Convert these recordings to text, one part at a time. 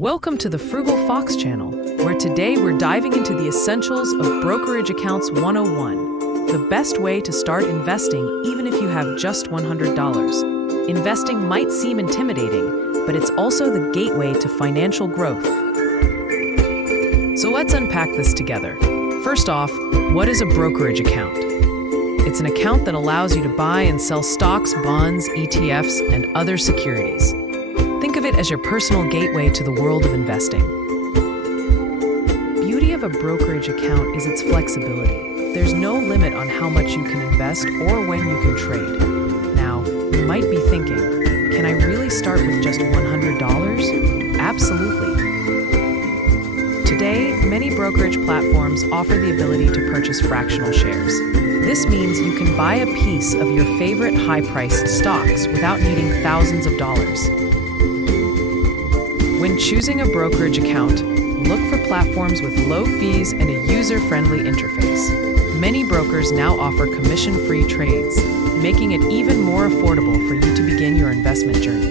Welcome to the Frugal Fox channel, where today we're diving into the essentials of Brokerage Accounts 101, the best way to start investing even if you have just $100. Investing might seem intimidating, but it's also the gateway to financial growth. So let's unpack this together. First off, what is a brokerage account? It's an account that allows you to buy and sell stocks, bonds, ETFs, and other securities. Think of it as your personal gateway to the world of investing. The beauty of a brokerage account is its flexibility. There's no limit on how much you can invest or when you can trade. Now, you might be thinking, can I really start with just $100? Absolutely. Today, many brokerage platforms offer the ability to purchase fractional shares. This means you can buy a piece of your favorite high-priced stocks without needing thousands of dollars. When choosing a brokerage account, look for platforms with low fees and a user-friendly interface. Many brokers now offer commission-free trades, making it even more affordable for you to begin your investment journey.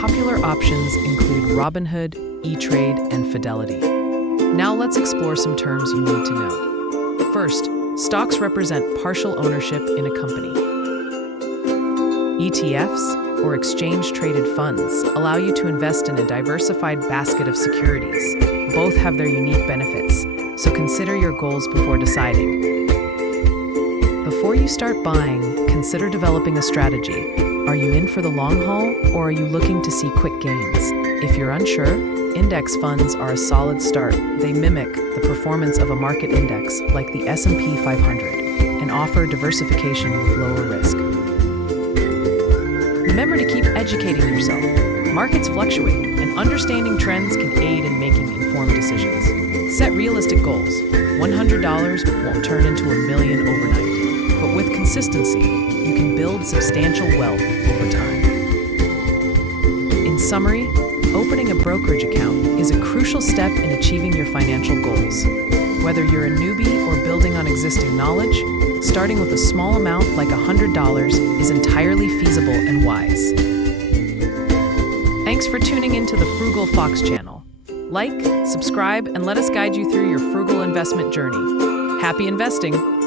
Popular options include Robinhood, E-Trade, and Fidelity. Now let's explore some terms you need to know. First, stocks represent partial ownership in a company. ETFs, or exchange-traded funds, allow you to invest in a diversified basket of securities. Both have their unique benefits, so consider your goals before deciding. Before you start buying, consider developing a strategy. Are you in for the long haul, or are you looking to see quick gains? If you're unsure, index funds are a solid start. They mimic the performance of a market index, like the S&P 500, and offer diversification with lower risk. Remember to keep educating yourself. Markets fluctuate, and understanding trends can aid in making informed decisions. Set realistic goals. $100 won't turn into $1 million overnight, but with consistency, you can build substantial wealth over time. In summary, opening a brokerage account is a crucial step in achieving your financial goals. Whether you're a newbie or building on existing knowledge, starting with a small amount like $100 is entirely feasible and wise. Thanks for tuning into the Frugal Fox channel. Like, subscribe, and let us guide you through your frugal investment journey. Happy investing!